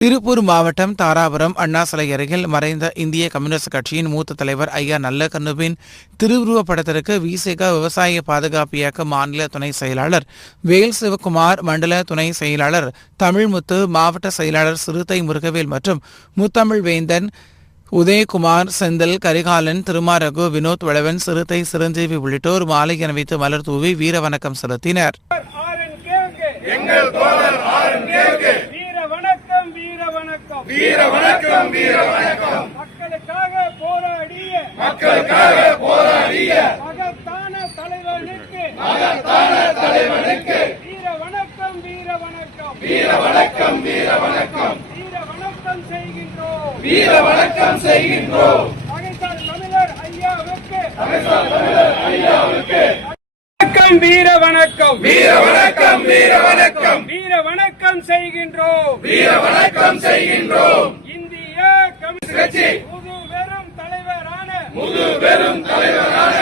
திருப்பூர் மாவட்டம் தாராபுரம் அண்ணா சிலை அருகில் மறைந்த இந்திய கம்யூனிஸ்ட் கட்சியின் மூத்த தலைவர் ஐயா நல்லகண்ணுவின் திருவுருவப் படத்திற்கு விசிக விவசாய பாதுகாப்பு இயக்க மாநில துணை செயலாளர் வேல் சிவகுமார், மண்டல துணை செயலாளர் தமிழ்முத்து, மாவட்ட செயலாளர் சிறுத்தை முருகவேல் மற்றும் முத்தமிழ் வேந்தன் உதயகுமார், செந்தில், கரிகாலன், திருமாரகு, வினோத் வளவன், சிறுத்தை சிரஞ்சீவி உள்ளிட்டோர் மாலை அணிவித்து மலர் தூவி வீரவணக்கம் செலுத்தினர். வீர வணக்கம் வீர வணக்கம். மக்களுக்காக போராடிய மகத்தான தலைவனுக்கு வீர வணக்கம் வீர வணக்கம். வீர வணக்கம் வீர வணக்கம். வீர வணக்கம் செய்கின்றோம். தமிழர் ஐயாவுக்கு வணக்கம் வீர வணக்கம். வீர வணக்கம் வீர வணக்கம். வீர வணக்கம் செய்கின்றோம். வீர வணக்கம் செய்கின்றோம். இந்திய கம்யூனிஸ்ட் கட்சி முதுபெரும் தலைவரான